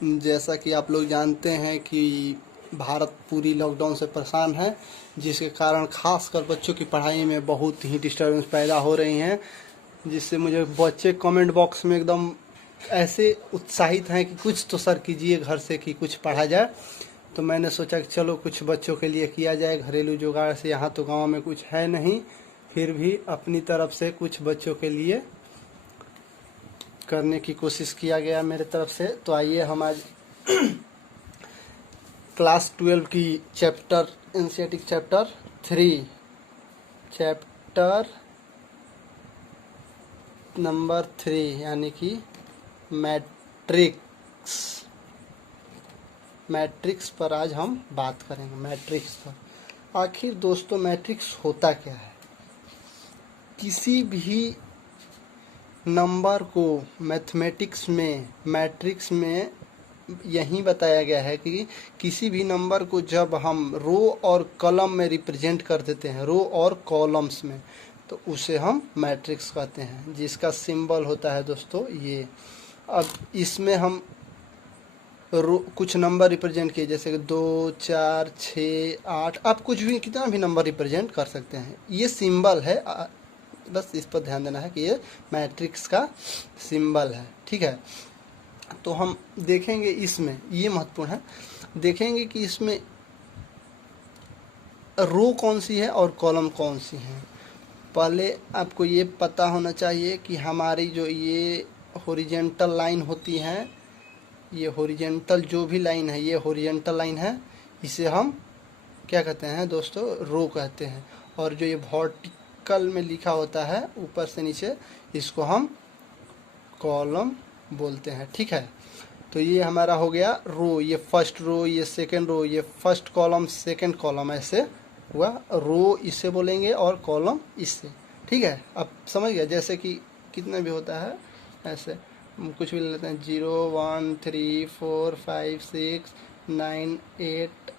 जैसा कि आप लोग जानते हैं कि भारत पूरी लॉकडाउन से परेशान है, जिसके कारण खासकर बच्चों की पढ़ाई में बहुत ही डिस्टर्बेंस पैदा हो रही हैं, जिससे मुझे बच्चे कमेंट बॉक्स में एकदम ऐसे उत्साहित हैं कि कुछ तो सर कीजिए घर से कि कुछ पढ़ा जाए। तो मैंने सोचा कि चलो कुछ बच्चों के लिए किया जाए घरेलू जुगाड़ से। यहाँ तो गांव में कुछ है नहीं, फिर भी अपनी तरफ से कुछ बच्चों के लिए करने की कोशिश किया गया मेरे तरफ से। तो आइए हम आज क्लास 12 की chapter NCERT chapter 3 chapter number 3 यानी कि मैट्रिक्स मैट्रिक्स पर आज हम बात करेंगे। मैट्रिक्स पर आखिर दोस्तों मैट्रिक्स होता क्या है? किसी भी नंबर को मैथमेटिक्स में मैट्रिक्स में यही बताया गया है कि किसी भी नंबर को जब हम रो और कॉलम में रिप्रेजेंट कर देते हैं, रो और कॉलम्स में, तो उसे हम मैट्रिक्स कहते हैं, जिसका सिंबल होता है दोस्तों ये। अब इसमें हम कुछ नंबर रिप्रेजेंट किए, जैसे कि 2, 4, 6, 8, आप कुछ भी कितना भी नंबर रिप्रेजेंट कर सकते हैं। ये सिंबल है, बस इस पर ध्यान देना है कि ये मैट्रिक्स का सिंबल है, ठीक है। तो हम देखेंगे इसमें, ये महत्वपूर्ण है, देखेंगे कि इसमें रो कौन सी है और कॉलम कौन सी है। पहले आपको ये पता होना चाहिए कि हमारी जो ये हॉरिजेंटल लाइन होती है, ये हॉरिजेंटल जो भी लाइन है, ये हॉरिजेंटल लाइन है, इसे हम क्या कहते हैं दोस्तों? रो कहते हैं। और जो ये वर्टिकल में लिखा होता है ऊपर से नीचे, इसको हम कॉलम बोलते हैं, ठीक है। तो ये हमारा हो गया रो, ये फर्स्ट रो, ये सेकंड रो, ये फर्स्ट कॉलम सेकंड कॉलम, ऐसे हुआ। रो इससे बोलेंगे और कॉलम इससे, ठीक है। अब समझ गया, जैसे कि कितने भी होता है ऐसे कुछ भी ले लेते हैं, 0, 1, 3, 4, 5, 6, 9, 8,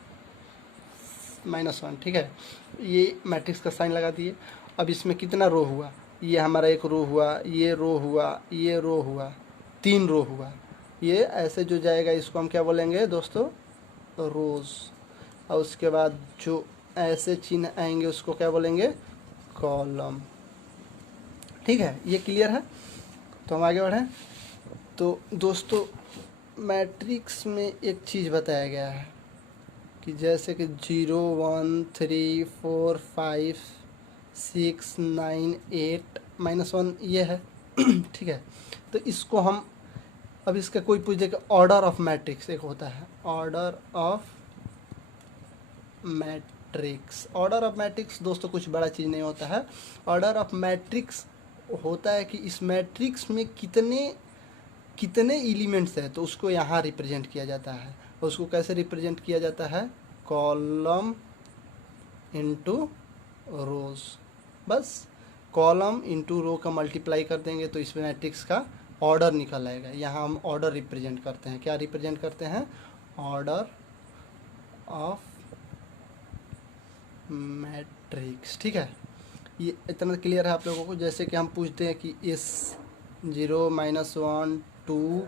-1, ठीक है। ये मैट्रिक्स का साइन लगा दिए। अब इसमें कितना रो हुआ? ये हमारा एक रो हुआ, ये रो हुआ, ये रो हुआ, 3 रो हुआ। ये ऐसे जो जाएगा इसको हम क्या बोलेंगे दोस्तों? रोज। और उसके बाद जो ऐसे चिन्ह आएंगे उसको क्या बोलेंगे? कॉलम, ठीक है। ये क्लियर है? तो हम आगे बढ़ें। तो दोस्तों मैट्रिक्स में एक चीज़ बताया गया है कि जैसे कि 0, 1, 3, 4, 5, 6, 9, 8, -1 ये है ठीक है। तो इसको हम अब इसका कोई पूछ दे कि ऑर्डर ऑफ मैट्रिक्स एक होता है, order of matrix. Order of matrix दोस्तों कुछ बड़ा चीज़ नहीं होता है। ऑर्डर ऑफ मैट्रिक्स होता है कि इस मैट्रिक्स में कितने एलिमेंट्स हैं, तो उसको यहाँ रिप्रेजेंट किया जाता है। और उसको कैसे रिप्रेजेंट किया जाता है? कॉलम इनटू रोज। बस कॉलम इनटू रो का मल्टीप्लाई कर देंगे तो इस मैट्रिक्स का ऑर्डर निकल आएगा। यहाँ हम ऑर्डर रिप्रेजेंट करते हैं। क्या रिप्रेजेंट करते हैं? ऑर्डर ऑफ मैट्रिक्स, ठीक है। ये इतना क्लियर है आप लोगों को? जैसे कि हम पूछते हैं कि इस 0, -1, 2,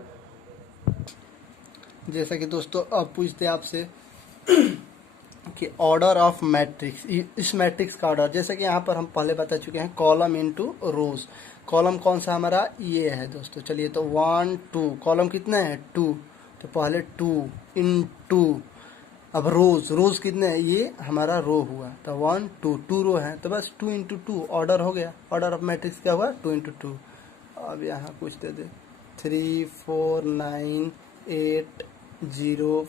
जैसा कि दोस्तों अब पूछते हैं आपसे कि ऑर्डर ऑफ मैट्रिक्स, इस मैट्रिक्स का ऑर्डर, जैसे कि यहाँ पर हम पहले बता चुके हैं कॉलम इनटू रोज। कॉलम कौन सा हमारा? ये है दोस्तों। चलिए तो 1, 2, कॉलम कितने हैं? 2, तो पहले 2 इनटू, अब रोज कितने हैं? ये हमारा रो हुआ, तो 1, 2 रो हैं, तो बस 2 × 2 ऑर्डर हो गया। ऑर्डर ऑफ मैट्रिक्स क्या हुआ? 2 × 2। अब यहाँ कुछ दे दे, 3, 4, 9, 8, 0,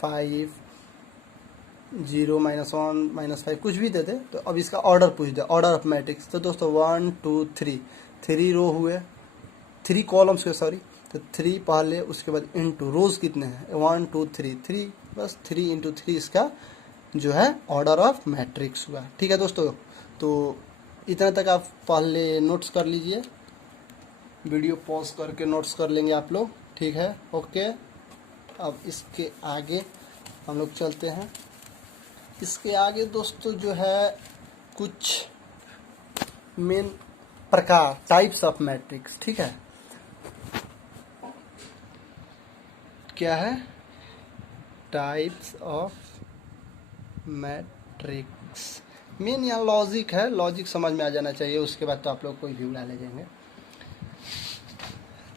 5, 0, -1, -5 कुछ भी दे दे। तो अब इसका ऑर्डर पूछ दे, ऑर्डर ऑफ मैट्रिक्स। तो दोस्तों 1, 2, 3 रो हुए, 3 कॉलम्स हुए, सॉरी। तो 3 पहले, उसके बाद इनटू रोज कितने हैं? 1, 2, 3, बस 3 × 3 इसका जो है ऑर्डर ऑफ मैट्रिक्स हुआ, ठीक है दोस्तों। तो इतना तक आप पहले नोट्स कर लीजिए, वीडियो पॉज करके नोट्स कर लेंगे आप लोग, ठीक है, ओके। अब इसके आगे हम लोग चलते हैं। इसके आगे दोस्तों जो है कुछ मेन प्रकार, टाइप्स ऑफ मैट्रिक्स, ठीक है। क्या है, टाइप्स ऑफ मैट्रिक्स। मेन यहाँ लॉजिक है, लॉजिक समझ में आ जाना चाहिए, उसके बाद तो आप लोग कोई भी उड़ा ले जाएंगे।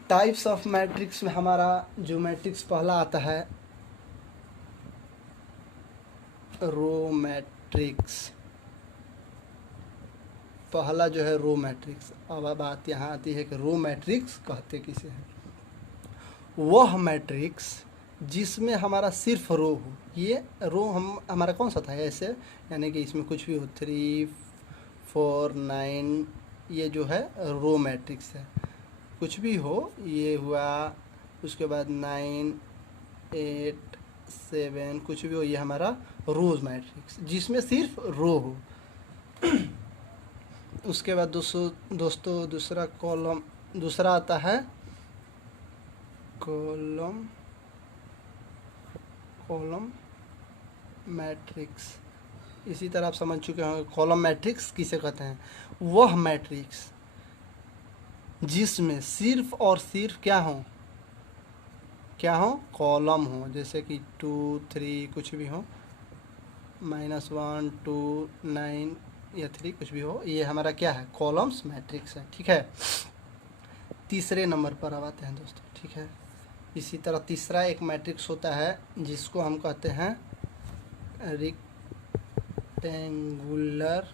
टाइप्स ऑफ मैट्रिक्स में हमारा जो मैट्रिक्स पहला आता है रो मैट्रिक्स, पहला जो है रो मैट्रिक्स। अब बात यहाँ आती है कि रो मैट्रिक्स कहते किसे हैं। वह मैट्रिक्स जिसमें हमारा सिर्फ रो हो, ये रो हमारा कौन सा था ऐसे, यानी कि इसमें कुछ भी हो 3 4 9, ये जो है रो मैट्रिक्स है। कुछ भी हो, ये हुआ, उसके बाद 9 8 7, कुछ भी हो, ये हमारा रोज मैट्रिक्स जिसमें सिर्फ रो हो। उसके बाद दोस्तों दूसरा कॉलम, दूसरा आता है कॉलम मैट्रिक्स। इसी तरह आप समझ चुके होंगे कॉलम मैट्रिक्स किसे कहते हैं। वह मैट्रिक्स जिसमें सिर्फ और सिर्फ क्या हो कॉलम हो, जैसे कि 2 3 कुछ भी हो, -1 2 9 या 3 कुछ भी हो, ये हमारा क्या है, कॉलम्स मैट्रिक्स है। ठीक है, तीसरे नंबर पर अब आते हैं दोस्तों। ठीक है, इसी तरह तीसरा एक मैट्रिक्स होता है जिसको हम कहते हैं रेक्टेंगुलर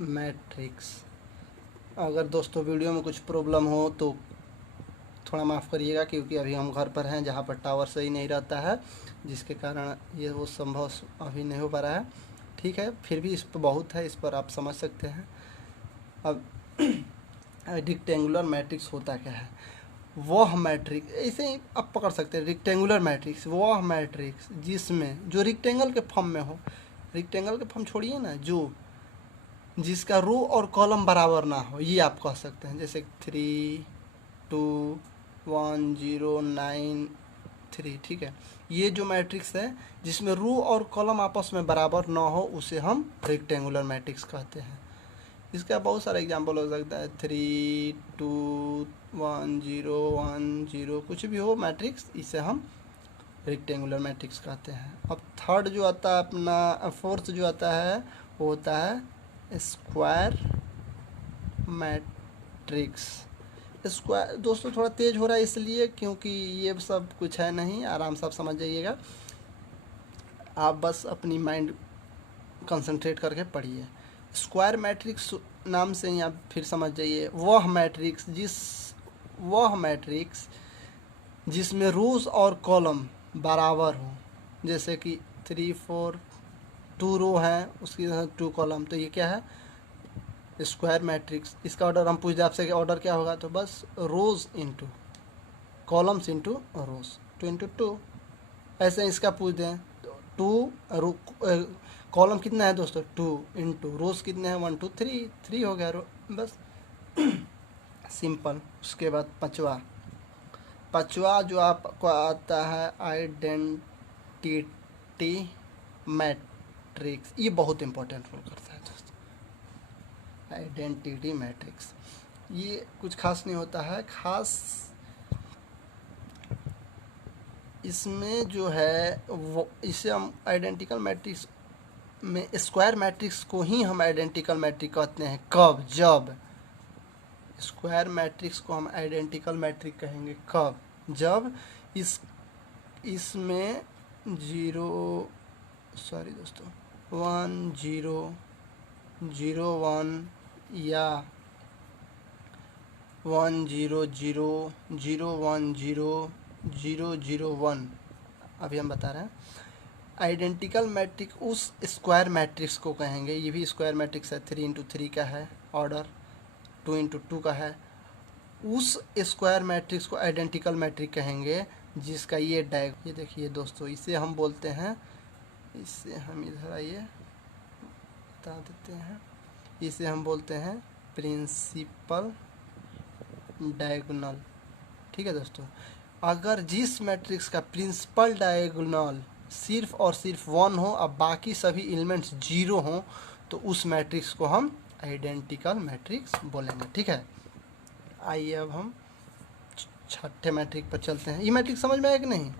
मैट्रिक्स। अगर दोस्तों वीडियो में कुछ प्रॉब्लम हो तो थोड़ा माफ़ करिएगा, क्योंकि अभी हम घर पर हैं जहाँ पर टावर सही नहीं रहता है, जिसके कारण ये वो संभव अभी नहीं हो पा रहा है। ठीक है, फिर भी इस पर बहुत है, इस पर आप समझ सकते हैं। अब रेक्टेंगुलर मैट्रिक्स होता क्या है। वह मैट्रिक्स, ऐसे ही आप पकड़ सकते हैं, रेक्टेंगुलर मैट्रिक्स वह मैट्रिक्स जिसमें जो रेक्टेंगल के फॉर्म में हो, रेक्टेंगल के फॉर्म छोड़िए ना, जो जिसका रो और कॉलम बराबर ना हो, ये आप कह सकते हैं। जैसे 3 2 1 0 9 3। ठीक है, ये जो मैट्रिक्स है जिसमें रो और कॉलम आपस में बराबर ना हो, उसे हम रेक्टेंगुलर मैट्रिक्स कहते हैं। इसका बहुत सारा एग्जाम्पल हो सकता है, 3 2 1 0 1 0, कुछ भी हो मैट्रिक्स, इसे हम रेक्टेंगुलर मैट्रिक्स कहते हैं। अब थर्ड जो आता है अपना, फोर्थ जो आता है वो होता है स्क्वायर मैट्रिक्स। स्क्वायर दोस्तों थोड़ा तेज हो रहा है इसलिए क्योंकि ये सब कुछ है नहीं, आराम से आप समझ जाइएगा। आप बस अपनी माइंड कंसंट्रेट करके पढ़िए। स्क्वायर मैट्रिक्स नाम से ही आप फिर समझ जाइए, वह मैट्रिक्स जिसमें रोज और कॉलम बराबर हो, जैसे कि 3 4 2 रो है, उसकी 2 कॉलम, तो ये क्या है, स्क्वायर मैट्रिक्स। इसका ऑर्डर हम पूछ दे आपसे कि ऑर्डर क्या होगा, तो बस रोज इंटू कॉलम्स इंटू रोज, 2 इंटू 2, ऐसे इसका पूछ दें तो 2 कॉलम कितना है दोस्तों, 2 इंटू रोज कितने हैं, 1 2 3 हो गया रो, बस सिंपल। उसके बाद पांचवा जो आपको आता है आइडेंटिटी मैट्रिक्स। ये बहुत इंपॉर्टेंट रोल करता है दोस्तों, आइडेंटिटी मैट्रिक्स। ये कुछ खास नहीं होता है, खास इसमें जो है वो, इसे हम आइडेंटिकल मैट्रिक्स में, स्क्वायर मैट्रिक्स को ही हम आइडेंटिकल मैट्रिक्स कहते हैं। कब, जब स्क्वायर मैट्रिक्स को हम आइडेंटिकल मैट्रिक्स कहेंगे, कब, जब इसमें 1 0 0 1 या 1 0 0 0 1 0 0 0 1, अभी हम बता रहे हैं। आइडेंटिकल मैट्रिक्स उस स्क्वायर मैट्रिक्स को कहेंगे, ये भी स्क्वायर मैट्रिक्स है, 3 इंटू 3 का है ऑर्डर, 2 इंटू 2 का है। उस स्क्वायर मैट्रिक्स को आइडेंटिकल मैट्रिक्स कहेंगे जिसका ये देखिए दोस्तों, इसे हम बोलते हैं, इसे हम इधर आइए बता देते हैं, इसे हम बोलते हैं प्रिंसिपल डायगोनल। ठीक है दोस्तों, अगर जिस मैट्रिक्स का प्रिंसिपल डायगोनल सिर्फ और सिर्फ 1 हो, अब बाकी सभी एलिमेंट्स 0 हों, तो उस मैट्रिक्स को हम आइडेंटिकल मैट्रिक्स बोलेंगे। ठीक है, आइए अब हम छठे मैट्रिक पर चलते हैं। ये मैट्रिक्स समझ में आया कि नहीं?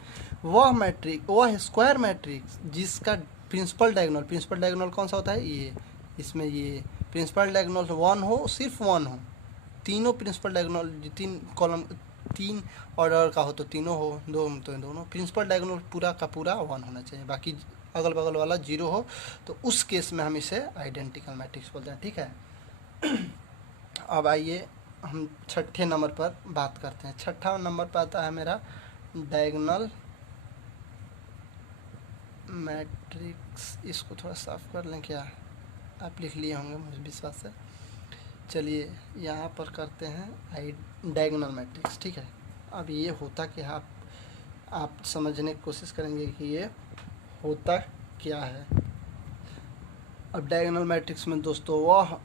वह स्क्वायर मैट्रिक्स जिसका प्रिंसिपल डायगोनल कौन सा होता है? ये, इसमें ये प्रिंसिपल डायगोनल 1 हो, सिर्फ 1 हो, तीनों प्रिंसिपल डायगोनल, 3 कॉलम 3 ऑर्डर का हो तो तीनों हो, 2 तो दोनों, प्रिंसिपल डायगोनल पूरा का पूरा 1 होना चाहिए, बाकी अगल बगल वाला 0 हो, तो उस केस में हम इसे आइडेंटिकल मैट्रिक्स बोलते हैं। ठीक है। अब आइए हम छठे नंबर पर बात करते हैं। छठा नंबर पर आता है मेरा डायगोनल मैट्रिक्स। इसको थोड़ा साफ कर लें, क्या आप लिख लिए होंगे मुझे विश्वास है। चलिए यहाँ पर करते हैं डायगोनल मैट्रिक्स। ठीक है। अब ये होता क्या, आप समझने की कोशिश करेंगे कि ये होता क्या है। अब डायगोनल मैट्रिक्स में दोस्तों वह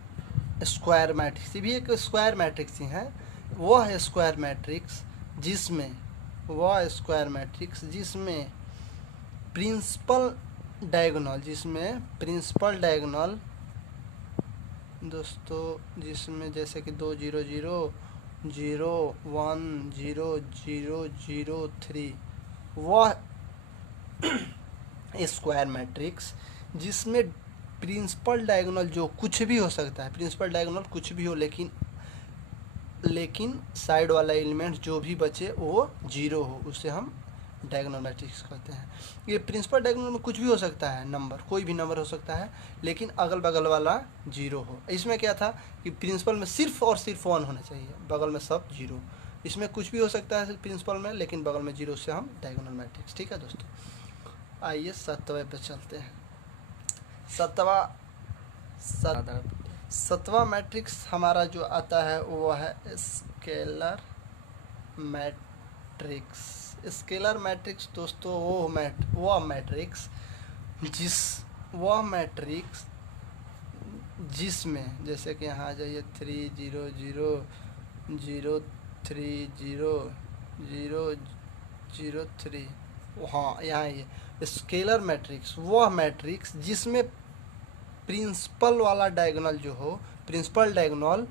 स्क्वायर मैट्रिक्स, ये भी एक स्क्वायर मैट्रिक्स ही है, वह स्क्वायर मैट्रिक्स जिसमें प्रिंसिपल डायगोनल दोस्तों, जिसमें जैसे कि 2 0 0 0 1 0 0 0 3, वह स्क्वायर मैट्रिक्स जिसमें प्रिंसिपल डायगोनल जो कुछ भी हो सकता है, प्रिंसिपल डायगोनल कुछ भी हो, लेकिन साइड वाला एलिमेंट जो भी बचे वो 0 हो, उसे हम डायगोनल मैट्रिक्स कहते हैं। ये प्रिंसिपल डायगोनल में कुछ भी हो सकता है, नंबर कोई भी नंबर हो सकता है, लेकिन अगल बगल वाला 0 हो। इसमें क्या था कि प्रिंसिपल में सिर्फ और सिर्फ 1 होना चाहिए, बगल में सब 0। इसमें कुछ भी हो सकता है प्रिंसिपल में, लेकिन बगल में 0 से हम डायगोनल मैट्रिक्स। ठीक है दोस्तों। आइए 7वें पे चलते हैं। सतवां मैट्रिक्स हमारा जो आता है वो है स्केलर मैट्रिक्स। स्केलर मैट्रिक्स दोस्तों वह मैट्रिक्स जिसमें जैसे कि यहाँ आ जाइए 3 0 0 0 3 0 0 0 3, हाँ यहाँ ये स्केलर मैट्रिक्स, वह मैट्रिक्स जिसमें प्रिंसिपल वाला डायगोनल जो हो, प्रिंसिपल डायगोनल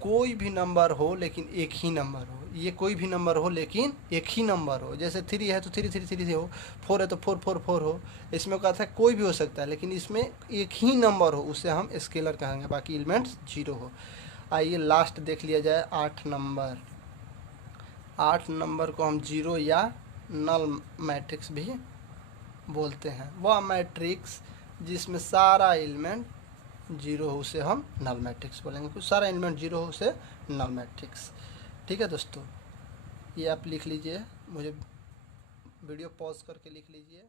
कोई भी नंबर हो लेकिन एक ही नंबर हो, ये कोई भी नंबर हो लेकिन एक ही नंबर हो, जैसे 3 है तो 3 3 3 से हो, 4 है तो 4 4 4 हो, इसमें क्या था कोई भी हो सकता है, लेकिन इसमें एक ही नंबर हो, उसे हम स्केलर कहेंगे, बाकी एलिमेंट्स 0 हो। आइए लास्ट देख लिया जाए 8 नंबर को हम 0 या नल मैट्रिक्स भी बोलते हैं। वह मैट्रिक्स जिसमें सारा एलिमेंट 0 हो उसे हम नल मैट्रिक्स बोलेंगे, कुछ सारा एलिमेंट 0 हो उसे नल मैट्रिक्स। ठीक है दोस्तों, ये आप लिख लीजिए, मुझे वीडियो पॉज करके लिख लीजिए।